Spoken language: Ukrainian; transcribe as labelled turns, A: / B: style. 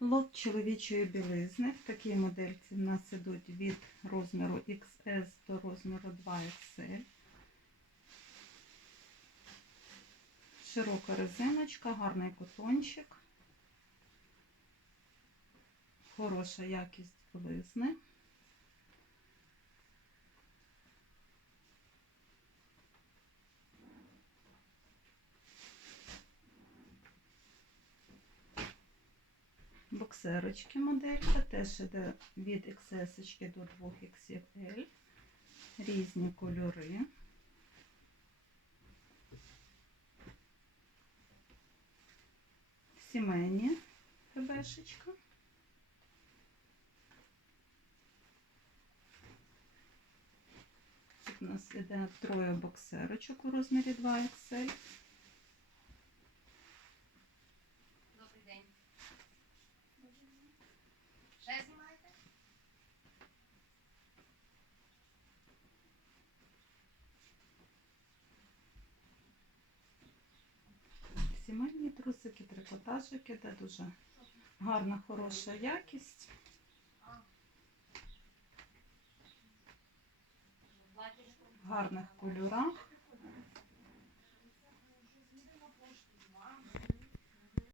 A: Лот чоловічої білизни. В такій модельці в нас ідуть від розміру XS до розміру 2XL. Широка резиночка, гарний котончик. Хороша якість білизни. Боксерочки моделька теж іде від XS до 2XL. Різні кольори. Сімейні ФБшечка. Тут у нас іде троє боксерочок у розмірі 2XL.
B: Ще знімаєте?
A: Сімейні трусики, трикотажики, де дуже гарна, хороша якість. В гарних кольорах.